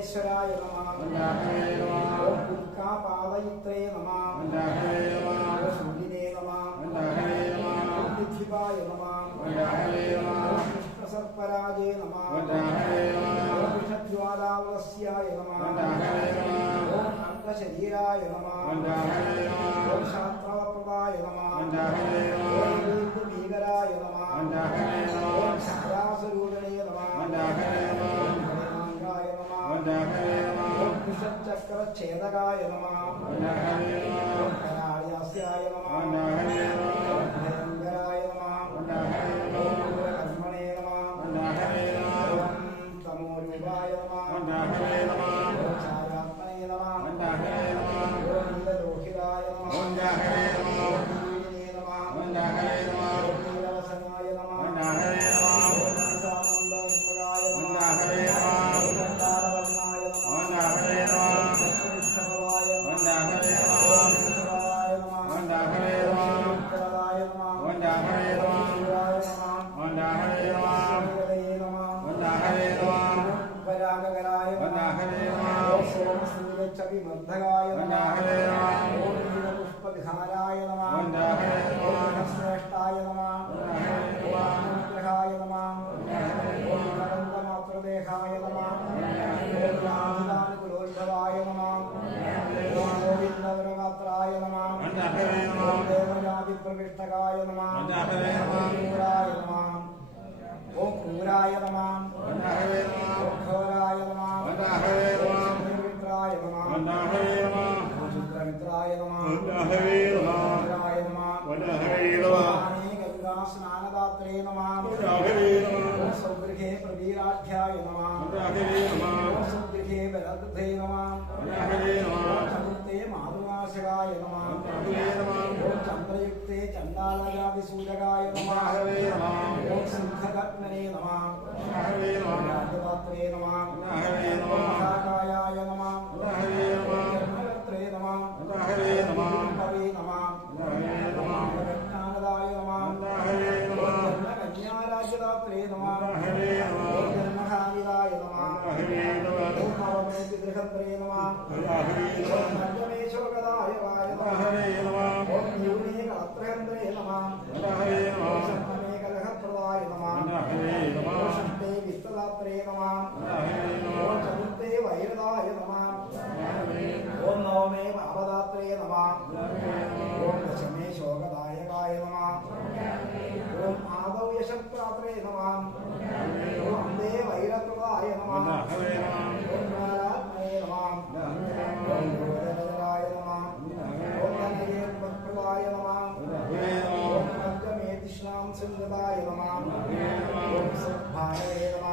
వెంకటేశ్వరాయ నమాకాపాదయిత్రే నమాసూర్యనే నమాయ నమాసర్పరాజే నమాషద్వాదావలస్యాయ నమాశరీరాయ నమాయ నమాయ నమా. Amen. विमर्दगाय नमः ॐ पुष्पविधानाय नमः ॐ श्रेष्ठाय नमः ॐ अनुग्रहाय नमः ॐ करन्दमात्रदेहाय नमः ॐ राजदानुकुलोद्भवाय नमः ॐ गोविन्दवरमात्राय नमः ॐ देवजातिप्रविष्टकाय नमः ॐ क्रूराय नमः ॐ क्रूराय नमः ॐ घोराय రుద్రమిత్రాయ స్నానదాత్రే నమృహే ప్రవీరాధ్యాయ నమృహే బలర్ధే నమృతే మాధుమాశగాయ చంద్రయుక్తే చండాలయాదిసూజగాయ నమః సింహకర్ణనే నమః రాజపాత్రే నమః మహాకాయాయ నమః మైతి బృహత్ప్రే నమ మధ్యమేశోకదాయ వాయ నమ ఓం యూనీకలత్రయంత్రే నమ ఓం సంతమేకలహప్రదాయ నమ ఓం సంతే విత్తదాత్రే నమ ఓం చతుర్థే వైరదాయ నమ ఓం నవమే భావదాత్రే నమ ఓం దశమే శోకదాయకాయ నమ ఓం ఆదవ్యశప్రాత్రే నమ వైరప్రదాయ నమ శ్రీమాతాయ నమ ఓం సద్భారవే నమ